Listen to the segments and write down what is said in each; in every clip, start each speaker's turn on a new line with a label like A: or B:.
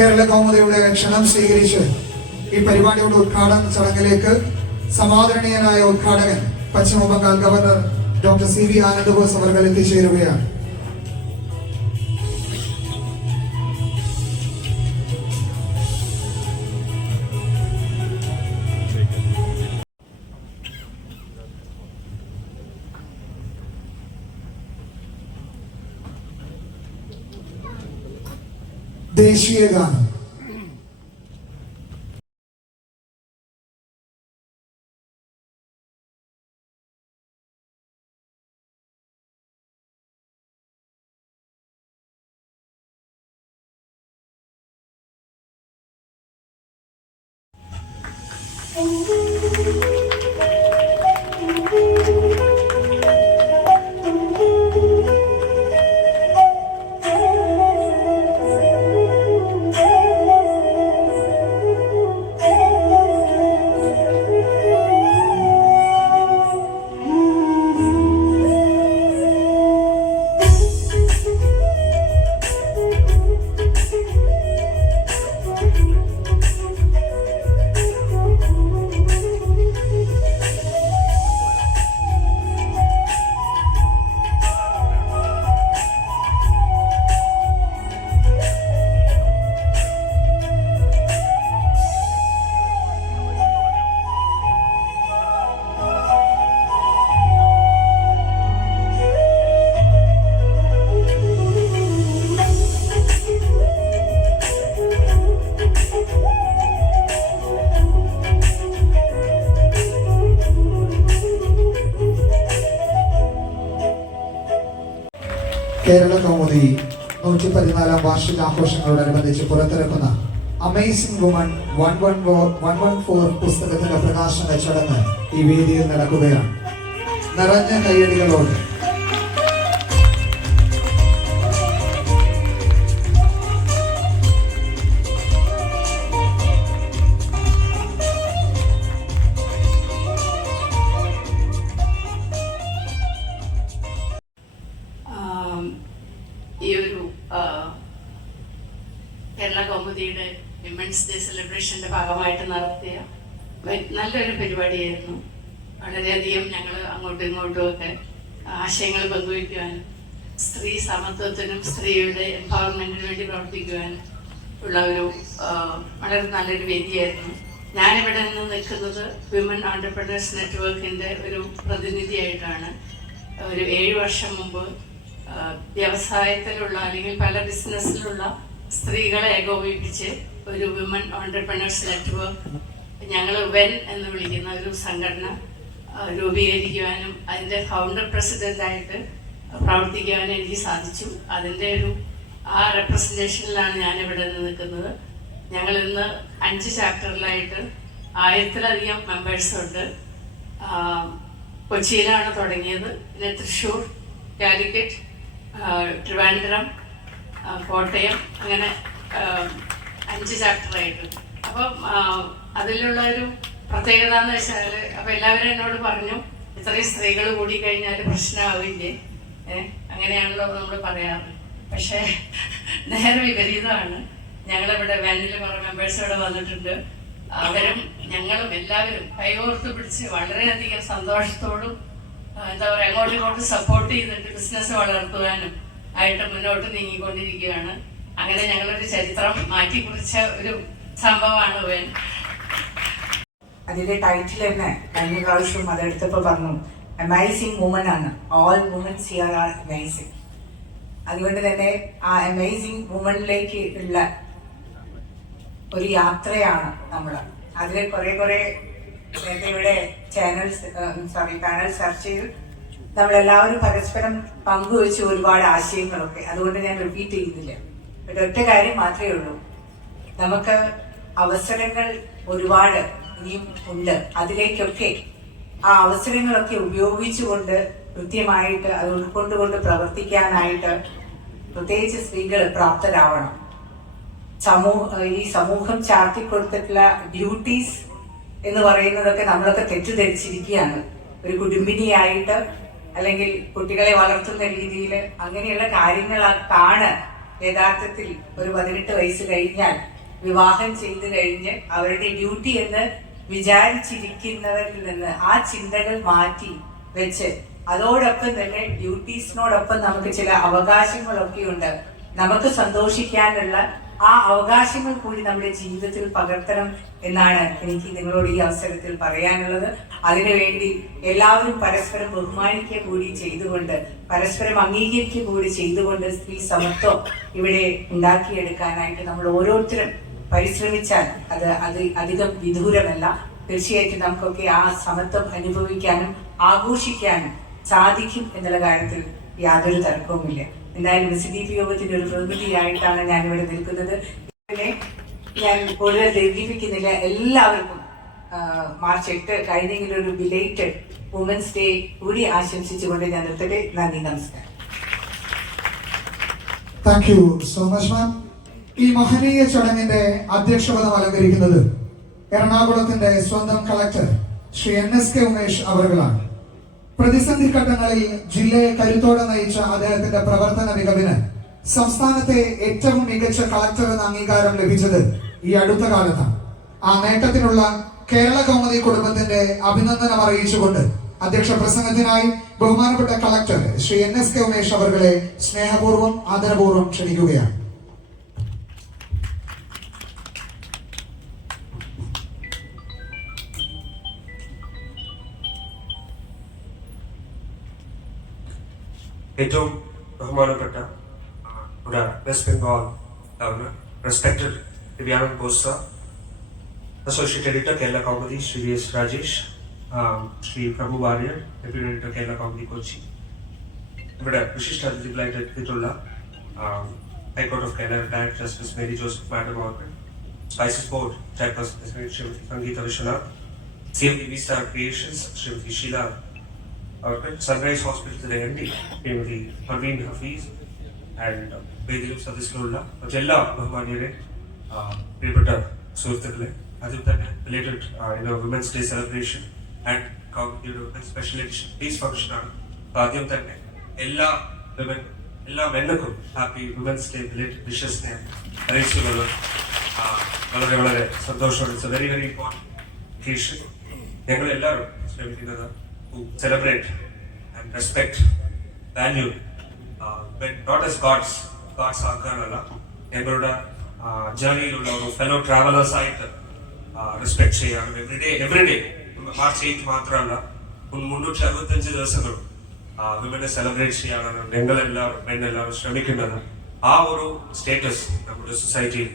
A: കേരള കൗമുദിയുടെ ക്ഷണം സ്വീകരിച്ച് ഈ പരിപാടിയുടെ ഉദ്ഘാടന ചടങ്ങിലേക്ക് സമാദരണീയനായ ഉദ്ഘാടകൻ പശ്ചിമ Bengal governor doctor C V Anandabose അവർ എത്തിച്ചേരുകയാണ്. ദേശീയ ഗാനം കേരള വാർഷികാഘോഷങ്ങളോടനുബന്ധിച്ച് പുറത്തിറക്കുന്ന amazing woman one one one one four പുസ്തകത്തിന്റെ പ്രകാശന ചടങ്ങ് ഈ വേദിയിൽ നടക്കുകയാണ്. നിറഞ്ഞ കയ്യടികളോടെ
B: അങ്ങോട്ടും ഇങ്ങോട്ടും ഒക്കെ ആശയങ്ങൾ പങ്കുവയ്ക്കുവാനും സ്ത്രീ സമത്വത്തിനും സ്ത്രീയുടെ എംപവർമെന്റിനു വേണ്ടി പ്രവർത്തിക്കുവാനും ഉള്ള ഒരു വളരെ നല്ലൊരു വേദിയായിരുന്നു. ഞാനിവിടെ നിന്ന് നിൽക്കുന്നത് വിമൻ ഓണ്ടർപ്രണേഴ്സ് നെറ്റ്വർക്കിന്റെ ഒരു പ്രതിനിധിയായിട്ടാണ്. ഒരു ഏഴ് വർഷം മുമ്പ് വ്യവസായത്തിലുള്ള അല്ലെങ്കിൽ പല ബിസിനസ്സിലുള്ള സ്ത്രീകളെ ഏകോപിപ്പിച്ച് ഒരു വിമൻ ഓണ്ടർപ്രണേഴ്സ് നെറ്റ്വർക്ക് ഞങ്ങൾ വെൻ എന്ന് വിളിക്കുന്ന ഒരു സംഘടന രൂപീകരിക്കുവാനും അതിന്റെ ഫൗണ്ടർ പ്രസിഡന്റായിട്ട് പ്രവർത്തിക്കുവാനും എനിക്ക് സാധിച്ചു. അതിന്റെ ഒരു ആ റെപ്രസെന്റേഷനിലാണ് ഞാനിവിടെ നിന്ന് നിൽക്കുന്നത്. ഞങ്ങൾ ഇന്ന് അഞ്ച് ചാപ്റ്ററിലായിട്ട് ആയിരത്തിലധികം മെമ്പേഴ്സ് ഉണ്ട്. ആ, കൊച്ചിയിലാണ് തുടങ്ങിയത്. പിന്നെ തൃശ്ശൂർ കാലിക്കറ്റ് ട്രിവാൻഡ്രം കോട്ടയം അങ്ങനെ അഞ്ച് ചാപ്റ്ററായിട്ട് അപ്പം അതിലുള്ള ഒരു പ്രത്യേകത എന്ന് വെച്ചാൽ അപ്പം എല്ലാവരും എന്നോട് പറഞ്ഞു ഇത്രയും സ്ത്രീകൾ കൂടി കഴിഞ്ഞാൽ പ്രശ്നമാവില്ലേ? അങ്ങനെയാണല്ലോ നമ്മൾ പറയാറ്. പക്ഷേ നേരെ വിപരീതമാണ്. ഞങ്ങളിവിടെ വാനിൽ കുറെ മെമ്പേഴ്സ് ഇവിടെ വന്നിട്ടുണ്ട്. അവരും ഞങ്ങളും എല്ലാവരും കൈകോർത്ത് പിടിച്ച് വളരെയധികം സന്തോഷത്തോടും എന്താ പറയുക അങ്ങോട്ടും ഇങ്ങോട്ടും സപ്പോർട്ട് ചെയ്തിട്ട് ബിസിനസ് വളർത്തുവാനും ആയിട്ട് മുന്നോട്ട് നീങ്ങിക്കൊണ്ടിരിക്കുകയാണ്. അങ്ങനെ ഞങ്ങളൊരു ചരിത്രം മാറ്റി മാറ്റിക്കുറിച്ച ഒരു സംഭവമാണ് വേൻ
C: അതിന്റെ ടൈറ്റിൽ തന്നെ കഴിഞ്ഞ പ്രാവശ്യം അതെടുത്തപ്പോ പറഞ്ഞു അമേസിംഗ് വുമൻ ആണ്. All women's here are amazing അതുകൊണ്ട് തന്നെ ആ അമേസിംഗ് വുമണിലേക്ക് ഉള്ള ഒരു യാത്രയാണ് നമ്മൾ അതിൽ കുറെ കുറെ നേരത്തെ ഇവിടെ ചാനൽസ് സോറി പാനൽ സെർച്ച് ചെയ്ത്. നമ്മളെല്ലാവരും പരസ്പരം പങ്കുവെച്ചു ഒരുപാട് ആശയങ്ങളൊക്കെ. അതുകൊണ്ട് ഞാൻ റിപ്പീറ്റ് ചെയ്യുന്നില്ല. ഒറ്റ കാര്യം മാത്രമേ ഉള്ളൂ. നമുക്ക് അവസരങ്ങൾ ഒരുപാട് ഇനിയും ഉണ്ട്. അതിലേക്കൊക്കെ ആ അവസരങ്ങളൊക്കെ ഉപയോഗിച്ചുകൊണ്ട് കൃത്യമായിട്ട് അത് ഉൾക്കൊണ്ടുകൊണ്ട് പ്രവർത്തിക്കാനായിട്ട് പ്രത്യേകിച്ച് സ്ത്രീകൾ പ്രാപ്തരാവണം. സമൂഹ ഈ സമൂഹം ചാർത്തിക്കൊടുത്തിട്ടുള്ള ഡ്യൂട്ടീസ് എന്ന് പറയുന്നതൊക്കെ നമ്മളൊക്കെ തെറ്റിദ്ധരിച്ചിരിക്കുകയാണ്. ഒരു കുടുംബിനിയായിട്ട് അല്ലെങ്കിൽ കുട്ടികളെ വളർത്തുന്ന രീതിയിൽ അങ്ങനെയുള്ള കാര്യങ്ങളാണ് യഥാർത്ഥത്തിൽ ഒരു പതിനെട്ട് വയസ്സ് കഴിഞ്ഞാൽ വിവാഹം ചെയ്തു കഴിഞ്ഞ് അവരുടെ ഡ്യൂട്ടി എന്ന് വിചാരിച്ചിരിക്കുന്നവരിൽ നിന്ന് ആ ചിന്തകൾ മാറ്റി വെച്ച് അതോടൊപ്പം തന്നെ ഡ്യൂട്ടീസിനോടൊപ്പം നമുക്ക് ചില അവകാശങ്ങളൊക്കെ ഉണ്ട്. നമുക്ക് സന്തോഷിക്കാനുള്ള ആ അവകാശങ്ങൾ കൂടി നമ്മുടെ ജീവിതത്തിൽ പകർത്തണം എന്നാണ് എനിക്ക് നിങ്ങളോട് ഈ അവസരത്തിൽ പറയാനുള്ളത്. അതിനുവേണ്ടി എല്ലാവരും പരസ്പരം ബഹുമാനിക്കുക കൂടി ചെയ്തുകൊണ്ട് പരസ്പരം അംഗീകരിക്കുക കൂടി ചെയ്തുകൊണ്ട് സ്ത്രീ സമത്വം ഇവിടെ ഉണ്ടാക്കിയെടുക്കാനായിട്ട് നമ്മൾ ഓരോരുത്തരും പരിശ്രമിച്ചാൽ അത് അത് അധികം വിദൂരമല്ല. തീർച്ചയായിട്ടും നമുക്കൊക്കെ ആ സമത്വം അനുഭവിക്കാനും ആഘോഷിക്കാനും സാധിക്കും എന്നുള്ള കാര്യത്തിൽ യാതൊരു തർക്കവുമില്ല. എന്തായാലും എസ് ഡി യോഗത്തിന്റെ ഒരു പ്രതിനിധിയായിട്ടാണ് ഞാൻ ഇവിടെ നിൽക്കുന്നത് ഞാൻ കൂടുതൽ ദീപിക്കുന്നില്ല എല്ലാവർക്കും മാർച്ച് എട്ട് കഴിഞ്ഞെങ്കിലും ഒരു ബിലേറ്റഡ് വുമൻസ് ഡേ കൂടി ആശംസിച്ചുകൊണ്ട് ഞാൻ നിർത്തട്ടെ നന്ദി നമസ്കാരം.
A: Thank you so much ma'am ഈ മഹനീയ ചടങ്ങിന്റെ അധ്യക്ഷപദം അലങ്കരിക്കുന്നത് എറണാകുളത്തിന്റെ സ്വന്തം collector Shri N S K Umesh അവറുകളാണ്. പ്രതിസന്ധി ഘട്ടങ്ങളിൽ ജില്ലയെ കരുത്തോടെ നയിച്ച അദ്ദേഹത്തിന്റെ പ്രവർത്തന മികവിന് സംസ്ഥാനത്തെ ഏറ്റവും മികച്ച കളക്ടർ എന്ന അംഗീകാരം ലഭിച്ചത് ഈ അടുത്ത കാലത്താണ്. ആ നേട്ടത്തിനുള്ള കേരള കൗമുദി കുടുംബത്തിന്റെ അഭിനന്ദനം അറിയിച്ചുകൊണ്ട് അധ്യക്ഷ പ്രസംഗത്തിനായി ബഹുമാനപ്പെട്ട collector Shri N S K Umesh അവരുടെ സ്നേഹപൂർവം ആദരപൂർവം ക്ഷണിക്കുകയാണ്.
D: ഏറ്റവും ബഹുമാനപ്പെട്ട ആ, നമ്മുടെ west Bengal governor respected Divyanand Bose associate editor Kerala Kaumudi Shri S Rajesh ആ, ശ്രീ പ്രഭു വാര്യർ ഡെപ്യൂട്ടി എഡിറ്റർ കേരള കൗമുദി കൊച്ചി ഇവിടെ വിശിഷ്ട അതിഥികളായിട്ട് എത്തിയിട്ടുള്ള high court of Kerala retired justice Mary Joseph madam അവർക്ക് spices board chairperson Shrimati Sangeetha Viswanath C M V star creations Shrimati Sheela അവർക്ക് sunrise ഹോസ്പിറ്റലിലെ M D Shrimati Parveen Hafeez and വേദിയിലും സദസ്സിലുള്ള മറ്റെല്ലാ ബഹുമാനിയരെ ആ, പ്രിയപ്പെട്ട സുഹൃത്തുക്കളെ അതിൽ തന്നെ related women's day celebration and കൗണ്ടിയുടെ special edition peace function ആണ്. അപ്പൊ ആദ്യം തന്നെ എല്ലാ വിമൻ എല്ലാ മെന്നക്കും happy women's day related wishes ഞാൻ അറിയിച്ചുള്ളത് വളരെ വളരെ സന്തോഷമാണ്. ഇറ്റ്സ് വെരി വെരി ഇമ്പോർട്ടന്റ് ഞങ്ങൾ എല്ലാവരും ശ്രമിക്കുന്നത് celebrate and respect value not as gods, gods ആക്കാനല്ല എവരുടെ ജേർണിയിലുള്ള ഒരു ഫെലോ ട്രാവലേഴ്സ് ആയിട്ട് റെസ്പെക്ട് ചെയ്യാനും എവറിഡേ എവറിഡേ മാർച്ച് എയ്റ്റ് മാത്രമല്ല മുന്നൂറ്റി അറുപത്തഞ്ച് ദിവസങ്ങളും വിമനെ സെലിബ്രേറ്റ് ചെയ്യാനാണ് ഞങ്ങളെല്ലാവരും പെണ്ണെല്ലാവരും ശ്രമിക്കുന്നത്. ആ ഒരു സ്റ്റേറ്റസ് നമ്മുടെ സൊസൈറ്റിയിൽ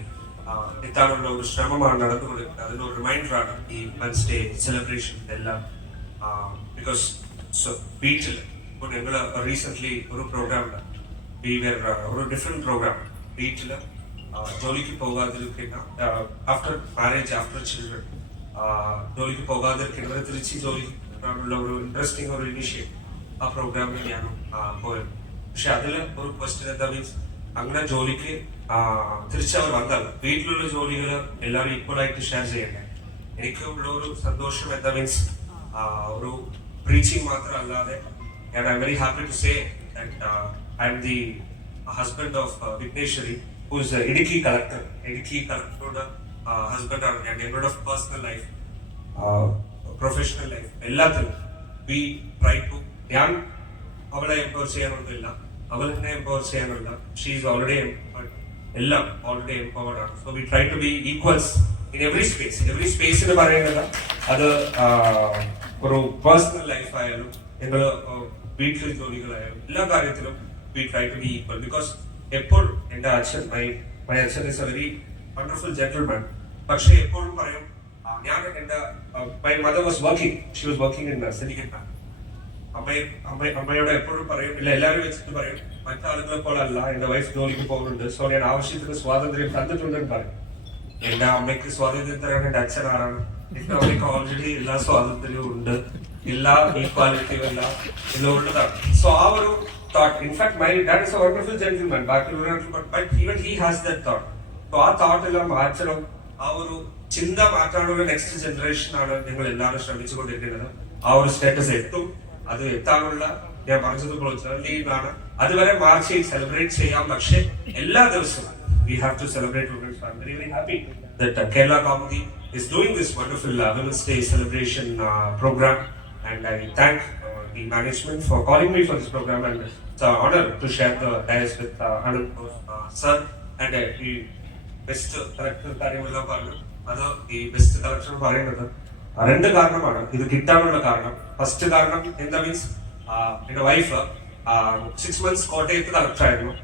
D: എത്താനുള്ള ഒരു ശ്രമമാണ് നടന്നുകൊണ്ടിരിക്കുന്നത്. അതിനൊരു റിമൈൻഡറാണ് ഈ മൻസ് ഡേ സെലിബ്രേഷൻ എല്ലാം ബിക്കോസ് ബീച്ചിൽ ഇപ്പോൾ ഞങ്ങൾ റീസെന്റ്ലി ഒരു പ്രോഗ്രാമിൽ ഒരു ഡിഫറെന്റ് പ്രോഗ്രാം ബീച്ചിൽ ജോലിക്ക് പോകാതിരിക്കുന്ന ആഫ്റ്റർ മാരേജ് ആഫ്റ്റർ ചിൽഡ്രൻ ജോലിക്ക് പോകാതിരിക്കുന്നത് തിരിച്ച് ജോലി ഉള്ള ഒരു ഇൻട്രസ്റ്റിംഗ് ഒരു ഇനിഷ്യേറ്റ് ആ പ്രോഗ്രാമിൽ ഞാൻ പോയത്. പക്ഷെ അതിൽ ഒരു ക്വസ്റ്റ്യൻ എന്താ മീൻസ് അങ്ങനെ ജോലിക്ക് തിരിച്ചവർ വന്നല്ല വീട്ടിലുള്ള ജോലികൾ എല്ലാവരും ആയിട്ട് ഷെയർ ചെയ്യണ്ടേ? എനിക്ക് ഉള്ള ഒരു സന്തോഷം എന്താ മീൻസ് ഒരു പ്രീച്ചിങ് മാത്രം അല്ലാതെ and I that uh, I'm the husband of uh, Vigneshwari, who is the Idiki collector. Idiki collector uh, husband ആണ് ഞാൻ. ഞങ്ങളുടെ പേഴ്സണൽ ലൈഫ് പ്രൊഫഷണൽ ലൈഫ് എല്ലാത്തിലും വി ട്രൈ ടു ഞാൻ അവളെ എംപവർ ചെയ്യാനൊന്നുമില്ല. അവൾ എന്നെ എംപവർ ചെയ്യാനുള്ള ഷീ ഈസ് ഓൾറെഡി എല്ലാം ഓൾറെഡി എംപവർഡ് ആണ്. So we try to be equals in every space every space എന്ന് പറയുന്നത് അത് ആ, ഒരു പേഴ്സണൽ ലൈഫായാലും ഞങ്ങൾ വീട്ടിലെ ജോലികളായാലും എല്ലാ കാര്യത്തിലും we try to be equal because എപ്പോഴും എന്റെ അച്ഛൻ മൈ മൈ അച്ഛൻ is a very wonderful gentleman പക്ഷേ എപ്പോഴും പറയും ഞാൻ എന്റെ my mother was working she was working in Syndicate Bank അമ്മയെ അമ്മ അമ്മയോട് എപ്പോഴും പറയും ഇല്ല എല്ലാവരും വെച്ചിട്ട് പറയും മറ്റാളുകളെ പോലെ അല്ല എന്റെ വൈഫ് ജോലിക്ക് പോകുന്നുണ്ട്. സോ ഞാൻ ആവശ്യത്തിന് സ്വാതന്ത്ര്യം തന്നിട്ടുണ്ടെന്ന് പറയും. എന്റെ അമ്മയ്ക്ക് സ്വാതന്ത്ര്യം തരാൻ എന്റെ അച്ഛൻ അമ്മയ്ക്ക് ഓൾറെഡി എല്ലാ സ്വാതന്ത്ര്യവും ഉണ്ട്. എല്ലാ ഈക്വാലിറ്റിയും എല്ലാം ഉള്ളതാണ് സോ ആ ഒരു thought in fact my that is a wonderful gentleman ബാക്കിയുള്ള but even he has that thought so ആ തോട്ട് എല്ലാം മാറ്റണം. ആ ഒരു ചിന്ത മാറ്റാനുള്ള നെക്സ്റ്റ് ജനറേഷൻ ആണ് നിങ്ങൾ എല്ലാവരും ശ്രമിച്ചുകൊണ്ടിരിക്കുന്നത്. ആ ഒരു സ്റ്റേറ്റസ് എത്തും. അത് എത്താനുള്ള ഞാൻ പറഞ്ഞതുപോലെ ജേർണിയിലാണ് അതുവരെ മാർച്ച് സെലിബ്രേറ്റ് ചെയ്യാം. പക്ഷെ എല്ലാ ദിവസവും we have to celebrate women's very very happy that Kerala Kaumudi is doing this wonderful uh, Women's Day celebration uh, program and I thank uh, the management for calling me for this program and it's an honor to share the dais with uh, Anand uh, sir and uh, the best collector കാര്യമെല്ലാം പറഞ്ഞു അത് ഈ best collector പറയുന്നത് രണ്ട് കാരണമാണ് ഇത് കിട്ടാനുള്ള കാരണം ഫസ്റ്റ് കാരണം എന്താ മീൻസ് എന്റെ വൈഫ് സിക്സ് മന്ത്സ് കോട്ടയത്ത് കളക്ടറായിരുന്നു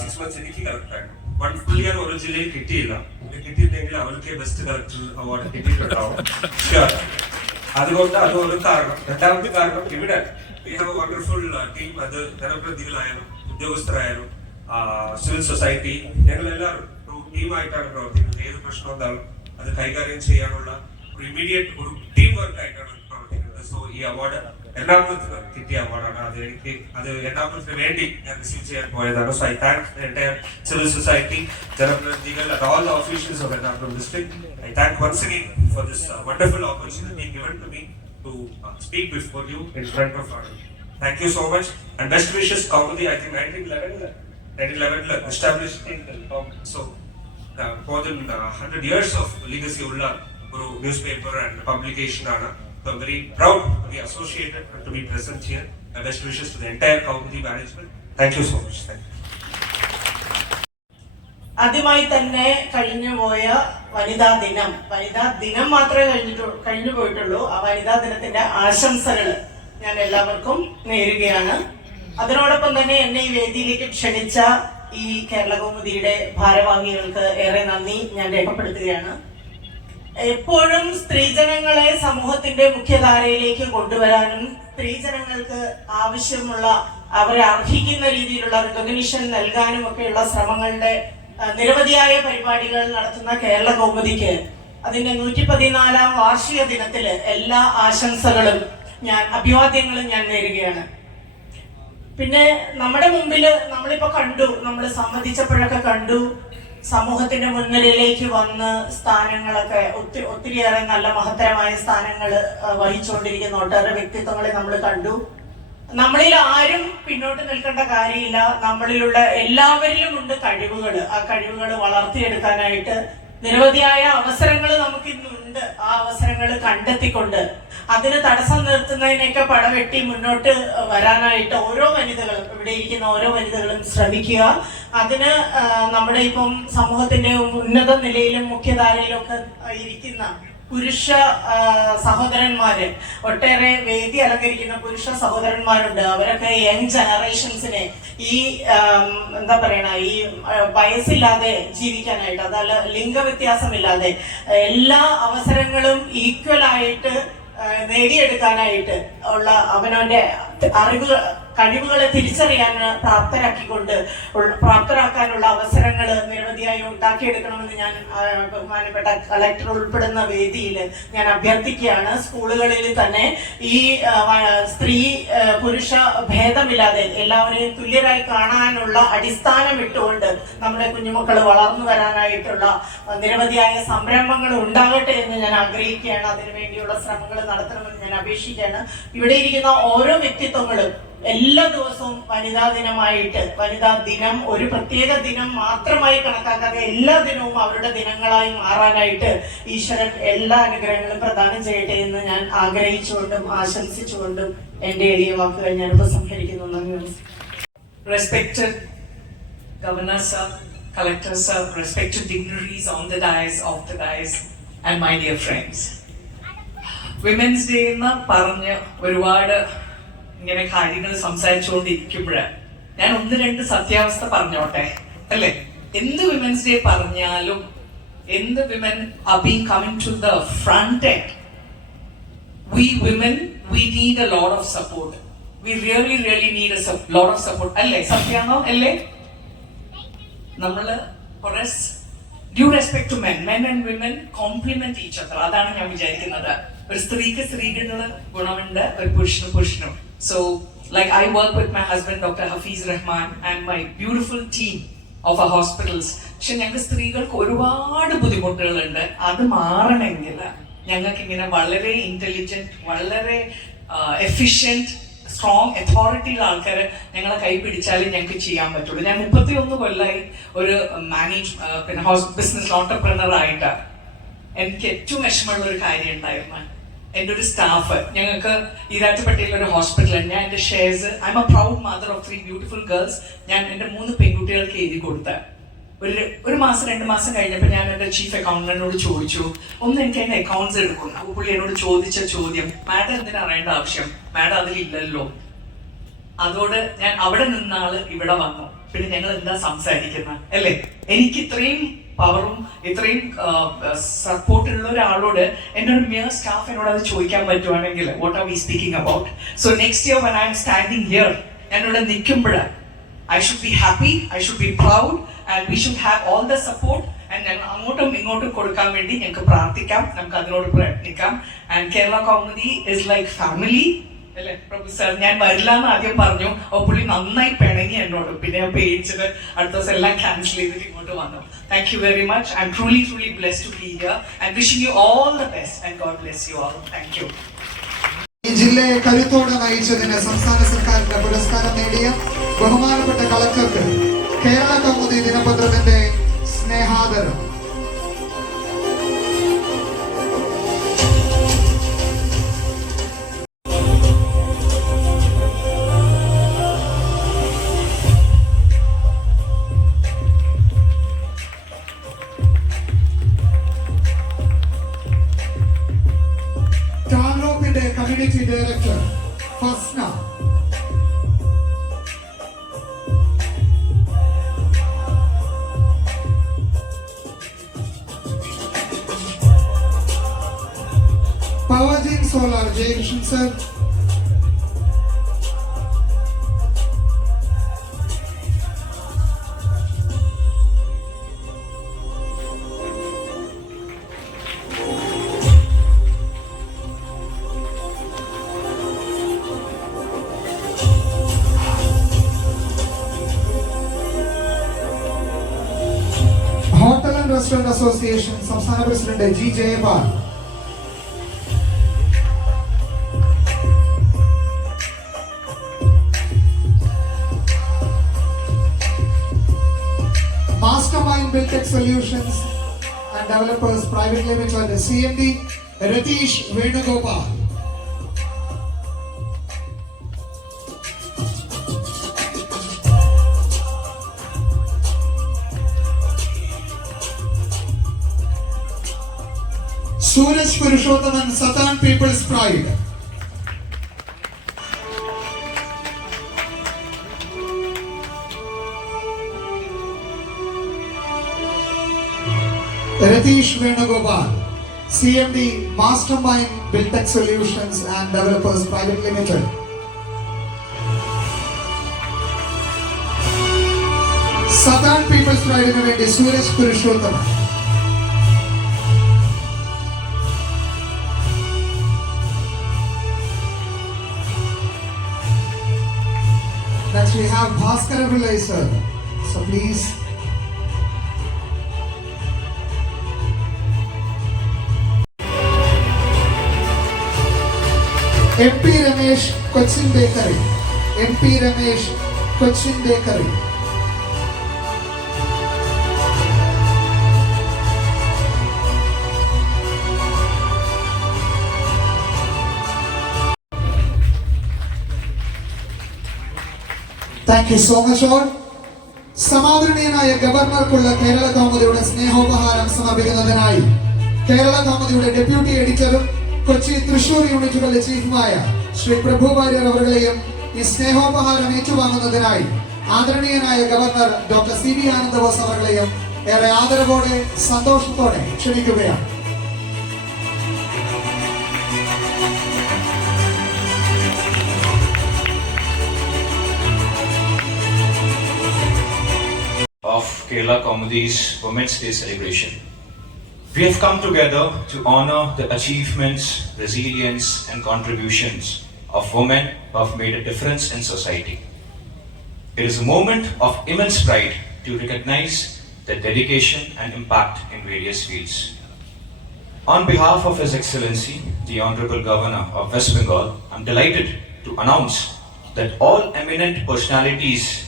D: സിക്സ് മന്ത്സ് എനിക്ക് കളക്ടറായിരുന്നു വൺ ഫുൾ ഇയർ ഒരു ജില്ലയിൽ കിട്ടിയില്ല കിട്ടിയില്ലെങ്കിൽ അവൾക്ക് ബെസ്റ്റ് കളക്ടർ അവാർഡ് കിട്ടിയിട്ടുണ്ടാവും. അതുകൊണ്ട് അത് ഒരു കാരണം. രണ്ടാമത്തെ കാരണം ഇവിടെ വി ഹാവ് വണ്ടർഫുൾ ടീം അത് ജനപ്രതിനിധികളായാലും ഉദ്യോഗസ്ഥരായാലും സിവിൽ സൊസൈറ്റി ഞങ്ങൾ എല്ലാവരും ടീമായിട്ടാണ് പ്രവർത്തിക്കുന്നത്. ഏത് പ്രശ്നം എന്തായാലും അത് കൈകാര്യം ചെയ്യാനുള്ള ഒരു ഇമ്മീഡിയറ്റ് ഒരു ടീം വർക്ക് ആയിട്ടാണ് പ്രവർത്തിക്കുന്നത്. സോ ഈ അവാർഡ് എറണാകുളത്ത് കിട്ടിയ അവാർഡാണ് അത് എനിക്ക് അത് എറണാകുളത്തിന് വേണ്ടി ഞാൻ റിസീവ് ചെയ്യാൻ പോയതാണ് so I thank entire civil society ജനപ്രതിനിധികൾ Ernakulam district. I thank once again for this uh, wonderful opportunity given to me to uh, speak before you in front of our Thank you so much and best wishes Kaumudi I think 1911 1911 ல established in the so uh, more than uh, 100 years of legacy ഉള്ള ഒരു newspaper and publication ആണ് so I'm very proud to be associated and to be present here. My best wishes to the entire Kaupati management. Thank you so much. Thank you.
E: ആദ്യമായി തന്നെ കഴിഞ്ഞു പോയ വനിതാ ദിനം. വനിതാ ദിനം മാത്രമേ കഴിഞ്ഞിട്ടു കഴിഞ്ഞു പോയിട്ടുള്ളൂ. ആ വനിതാ ദിനത്തിന്റെ ആശംസകൾ ഞാൻ എല്ലാവർക്കും നേരുകയാണ്. അതിനോടൊപ്പം തന്നെ എന്നെ ഈ വേദിയിലേക്ക് ക്ഷണിച്ച ഈ കേരള കൗമുദിയുടെ ഭാരവാഹികൾക്ക് ഏറെ നന്ദി ഞാൻ രേഖപ്പെടുത്തുകയാണ്. എപ്പോഴും സ്ത്രീജനങ്ങളെ സമൂഹത്തിന്റെ മുഖ്യധാരയിലേക്ക് കൊണ്ടുവരാനും സ്ത്രീജനങ്ങൾക്ക് ആവശ്യമുള്ള അവരെ അർഹിക്കുന്ന രീതിയിലുള്ള റെക്കഗ്നിഷൻ നൽകാനും ഒക്കെയുള്ള ശ്രമങ്ങളുടെ നിരവധിയായ പരിപാടികൾ നടത്തുന്ന കേരള കൗമുദിക്ക് അതിന്റെ നൂറ്റി പതിനാലാം വാർഷിക ദിനത്തിൽ എല്ലാ ആശംസകളും ഞാൻ അഭിവാദ്യങ്ങളും ഞാൻ നേരുകയാണ്. പിന്നെ നമ്മുടെ മുമ്പിൽ നമ്മളിപ്പോ കണ്ടു നമ്മൾ സംബന്ധിച്ചപ്പോഴൊക്കെ കണ്ടു. സമൂഹത്തിന്റെ മുൻനിരയിലേക്ക് വന്ന് സ്ഥാനങ്ങളൊക്കെ ഒത്തിരി ഒത്തിരിയേറെ നല്ല മഹത്തരമായ സ്ഥാനങ്ങൾ വഹിച്ചുകൊണ്ടിരിക്കുന്ന ഒട്ടേറെ വ്യക്തിത്വങ്ങളെ നമ്മൾ കണ്ടു. നമ്മളിൽ ആരും പിന്നോട്ട് നിൽക്കേണ്ട കാര്യമില്ല. നമ്മളിലുള്ള എല്ലാവരിലും ഉണ്ട് കഴിവുകൾ ആ കഴിവുകൾ വളർത്തിയെടുക്കാനായിട്ട് നിരവധിയായ അവസരങ്ങൾ നമുക്ക് ഇന്നുണ്ട് ആ അവസരങ്ങൾ കണ്ടെത്തിക്കൊണ്ട് അതിന് തടസ്സം നിർത്തുന്നതിനൊക്കെ പടവെട്ടി മുന്നോട്ട് വരാനായിട്ട് ഓരോ വനിതകളും ഇവിടെ ഇരിക്കുന്ന ഓരോ വനിതകളും ശ്രമിക്കുക. അതിന് നമ്മുടെ ഇപ്പം സമൂഹത്തിന്റെ ഉന്നത നിലയിലും മുഖ്യധാരയിലും ഒക്കെ ഇരിക്കുന്ന പുരുഷ സഹോദരന്മാര് ഒട്ടേറെ വേദി അലങ്കരിക്കുന്ന പുരുഷ സഹോദരന്മാരുണ്ട്. അവരൊക്കെ യങ് ജനറേഷൻസിനെ ഈ എന്താ പറയണ ഈ വയസ്സില്ലാതെ ജീവിക്കാനായിട്ട് അതല്ല ലിംഗവ്യത്യാസമില്ലാതെ എല്ലാ അവസരങ്ങളും ഈക്വൽ ആയിട്ട് നേടിയെടുക്കാനായിട്ട് ഉള്ള അവനവന്റെ അറിവുകൾ കഴിവുകളെ തിരിച്ചറിയാൻ പ്രാപ്തരാക്കിക്കൊണ്ട് പ്രാപ്തരാക്കാനുള്ള അവസരങ്ങൾ നിരവധിയായി ഉണ്ടാക്കിയെടുക്കണമെന്ന് ഞാൻ ബഹുമാനപ്പെട്ട കളക്ടർ ഉൾപ്പെടുന്ന വേദിയിൽ ഞാൻ അഭ്യർത്ഥിക്കുകയാണ്. സ്കൂളുകളിൽ തന്നെ ഈ സ്ത്രീ പുരുഷ ഭേദമില്ലാതെ എല്ലാവരെയും തുല്യരായി കാണാനുള്ള അടിസ്ഥാനം ഇട്ടുകൊണ്ട് നമ്മുടെ കുഞ്ഞുമക്കൾ വളർന്നു വരാനായിട്ടുള്ള നിരവധിയായ സംരംഭങ്ങൾ ഉണ്ടാകട്ടെ എന്ന് ഞാൻ ആഗ്രഹിക്കുകയാണ്. അതിനുവേണ്ടിയുള്ള ശ്രമങ്ങൾ നടത്തണമെന്ന് ഞാൻ അപേക്ഷിക്കുകയാണ്. ഇവിടെ ഇരിക്കുന്ന ഓരോ വ്യക്തിത്വങ്ങളും എല്ലാ ദിവസവും വനിതാ ദിനമായിട്ട് വനിതാ ദിനം ഒരു പ്രത്യേക ദിനം മാത്രമായി കണക്കാക്കാതെ എല്ലാ ദിനവും അവരുടെ ദിനങ്ങളായി മാറാനായിട്ട് ഈശ്വരൻ എല്ലാ അനുഗ്രഹങ്ങളും പ്രദാനം ചെയ്യട്ടെ എന്ന് ഞാൻ ആഗ്രഹിച്ചുകൊണ്ടും ആശംസിച്ചുകൊണ്ടും എന്റെ എളിയ വാക്കുകൾ ഞാൻ ഉപസംഹരിക്കുന്നു നന്ദി നമസ്കാരം.
F: Governor Sir, Collector Sir, respected dignitaries on the dais, off the dais, and my dear friends. Women's day എന്ന് പറഞ്ഞ് ഒരുപാട് ഇങ്ങനെ കാര്യങ്ങൾ സംസാരിച്ചുകൊണ്ടിരിക്കുമ്പോൾ ഞാൻ ഒന്ന് രണ്ട് സത്യാവസ്ഥ പറഞ്ഞോട്ടെ അല്ലേ? എന്ത് വിമൻസ് ഡേ പറഞ്ഞാലും എന്ത് women are being coming to the front we women we need a lot of support we really really need a lot of support. അല്ലേ? സത്യാണോ? അല്ലേ? നമ്മൾ കുറെ due respect to men men and women complement each അത്ര അതാണ് ഞാൻ വിചാരിക്കുന്നത്. ഒരു സ്ത്രീക്ക് സ്ത്രീകളുടെ ഗുണമുണ്ട് ഒരു പുരുഷന് പുരുഷനും. So like I work with my husband, Dr. Hafiz Rahman, and my beautiful team of our hospitals. പക്ഷെ ഞങ്ങൾക്ക് സ്ത്രീകൾക്ക് ഒരുപാട് ബുദ്ധിമുട്ടുകളുണ്ട് അത് മാറണമെങ്കിൽ ഞങ്ങൾക്ക് ഇങ്ങനെ വളരെ ഇന്റലിജന്റ് വളരെ എഫിഷ്യന്റ് സ്ട്രോങ് അതോറിറ്റിയുള്ള ആൾക്കാരെ ഞങ്ങളെ കൈ പിടിച്ചാലേ ഞങ്ങൾക്ക് ചെയ്യാൻ പറ്റുള്ളൂ ഞാൻ മുപ്പത്തി ഒന്ന് കൊല്ലമായി ഒരു മാനേജ് പിന്നെ ബിസിനസ് ഓണ്ടർപ്രണർ ആയിട്ടാണ് എനിക്ക് ഏറ്റവും വിഷമമുള്ള ഒരു കാര്യം ഉണ്ടായിരുന്നു എന്റെ ഒരു സ്റ്റാഫ് ഞങ്ങൾക്ക് ഈരാറ്റുപേട്ടയിൽ ഒരു ഹോസ്പിറ്റൽ ഞാൻ എന്റെ shares I'm a proud mother of three beautiful girls ഞാൻ എന്റെ മൂന്ന് പെൺകുട്ടികൾക്ക് എഴുതി കൊടുത്ത. ഒരു ഒരു മാസം രണ്ട് മാസം കഴിഞ്ഞപ്പോൾ ഞാൻ എന്റെ ചീഫ് അക്കൗണ്ടന്റിനോട് ചോദിച്ചു ഒന്ന് എനിക്ക് എന്റെ അക്കൗണ്ട്സ് എടുക്കണം അപ്പോൾ പുള്ളി എന്നോട് ചോദിച്ച ചോദ്യം മാഡം എന്തിനാ അറിയേണ്ട ആവശ്യം? മാഡം അതിലില്ലല്ലോ. അതോട് ഞാൻ അവിടെ നിന്നാൾ ഇവിടെ വന്നു. പിന്നെ ഞങ്ങൾ എന്താ സംസാരിക്കുന്ന? അല്ലേ? എനിക്ക് ഇത്രയും പവറും ഇത്രയും സപ്പോർട്ട് ഉള്ള ഒരാളോട് എന്റെ ഒരു മിയർ സ്റ്റാഫ് എന്നോട് അത് ചോദിക്കാൻ പറ്റുവാണെങ്കിൽ what are we speaking about so next year one I am standing here ഞാൻ ഇവിടെ നിൽക്കുമ്പോൾ I should be happy I should be proud and we should have all the support and ഞങ്ങൾ അങ്ങോട്ടും ഇങ്ങോട്ടും കൊടുക്കാൻ വേണ്ടി ഞങ്ങൾക്ക് പ്രാർത്ഥിക്കാം നമുക്ക് അതിനോട് പ്രയത്നിക്കാം. And Kerala Kaumudi is like family അല്ലേ? പ്രൊഫസർ ഞാൻ വരില്ല എന്ന് ആദ്യം പറഞ്ഞു ഓ പുള്ളി നന്നായി പിണങ്ങി എന്നോട് പിന്നെ പേടിച്ചത് അടുത്ത ദിവസം എല്ലാം ക്യാൻസൽ ചെയ്തിട്ട് ഇങ്ങോട്ട് വന്നു. Thank you very much I'm truly truly bless to be here and wishing you all the best and God bless you all thank you
A: ഈ ജില്ലയെ കരുത്തോടെ നയിച്ചതിന് സംസ്ഥാന സർക്കാരിന്റെ പുരസ്കാരം നേടിയ ബഹുമാനപ്പെട്ട കളക്ടർക്ക് കേരള കൗമുദി ദിനപത്രത്തിന്റെ സ്നേഹാദരം. Fasna. Babacan Solar, Jai Kishan. Mastermind Built Tech Solutions and Developers Private Limited, CMD, Ratish Venugopal. Purushothaman Sathan people's pride. Ratish Venugopal C M D master mind Biltech solutions and developers private limited Sathan people's പ്രൈഡിന് വേണ്ടി Sooraj Purushothaman. as we have Bhaskara Pillai sir. So please. MP Ramesh Kochin Bakery. MP Ramesh Kochin Bakery. He സമാദരണീയനായ ഗവർണർക്കുള്ള കേരള കൗമുദിയുടെ സ്നേഹോപഹാരം സമർപ്പിക്കുന്നതിനായി കേരള കൗമുദിയുടെ deputy എഡിറ്ററും കൊച്ചി തൃശൂർ യൂണിറ്റുകളുടെ ചീഫുമായ ശ്രീ പ്രഭു വാര്യർ അവരുടെയും ഈ സ്നേഹോപഹാരം ഏറ്റുവാങ്ങുന്നതിനായി ആദരണീയനായ governor doctor C V Anandabose അവരുടെയും ഏറെ ആദരവോടെ സന്തോഷത്തോടെ ക്ഷണിക്കുകയാണ്.
G: Kerala Comedy's Women's Day celebration. We have come together to honor the achievements, resilience, and contributions of women who have made a difference in society. It is a moment of immense pride to recognize their dedication and impact in various fields. On behalf of His Excellency, the Honorable Governor of West Bengal, I'm delighted to announce that all eminent personalities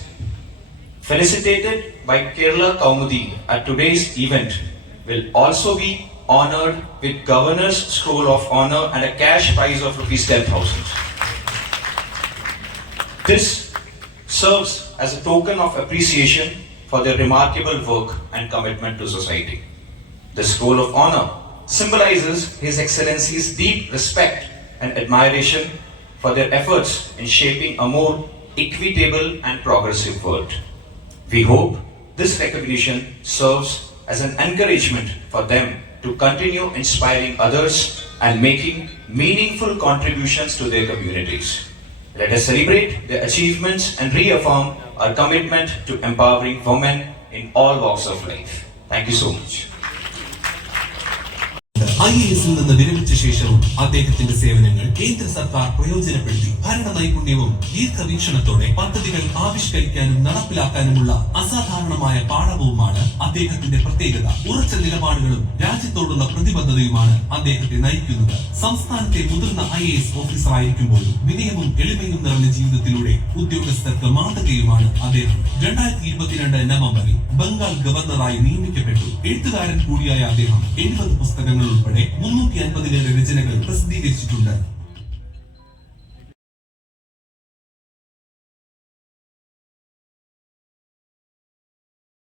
G: felicitated by Kerala Kaumudi at today's event will also be honored with Governor's Scroll of Honor and a cash prize of rupees 10,000. This serves as a token of appreciation for their remarkable work and commitment to society. The Scroll of Honor symbolizes His Excellency's deep respect and admiration for their efforts in shaping a more equitable and progressive world. We hope this recognition serves as an encouragement for them to continue inspiring others and making meaningful contributions to their communities. Let us celebrate their achievements and reaffirm our commitment to empowering women in all walks of life. Thank you so much.
H: I A എസിൽ നിന്ന് വിരമിച്ച ശേഷവും അദ്ദേഹത്തിന്റെ സേവനങ്ങൾ കേന്ദ്ര സർക്കാർ പ്രയോജനപ്പെടുത്തി. ഭരണ നൈപുണ്യവും ദീർഘവീക്ഷണത്തോടെ പദ്ധതികൾ ആവിഷ്കരിക്കാനും നടപ്പിലാക്കാനുമുള്ള അസാധാരണമായ പാഠവുമാണ് അദ്ദേഹത്തിന്റെ പ്രത്യേകത. ഉറച്ച നിലപാടുകളും രാജ്യത്തോടുള്ള പ്രതിബദ്ധതയുമാണ് അദ്ദേഹത്തെ നയിക്കുന്നത്. സംസ്ഥാനത്തെ മുതിർന്ന ഐ എ എസ് ഓഫീസറായിരിക്കുമ്പോഴും വിനയവും എളിമയും നിറഞ്ഞ ജീവിതത്തിലൂടെ ഉദ്യോഗസ്ഥർക്ക് മാതൃകയുമാണ് അദ്ദേഹം. രണ്ടായിരത്തി ഇരുപത്തിരണ്ട് നവംബറിൽ ബംഗാൾ ഗവർണറായി നിയമിക്കപ്പെട്ടു. എഴുത്തുകാരൻ കൂടിയായ അദ്ദേഹം എഴുപത് പുസ്തകങ്ങൾ ഉൾപ്പെടെ മുന്നൂറ്റി അൻപതിലേറെ രചനകൾ പ്രസിദ്ധീകരിച്ചിട്ടുണ്ട്.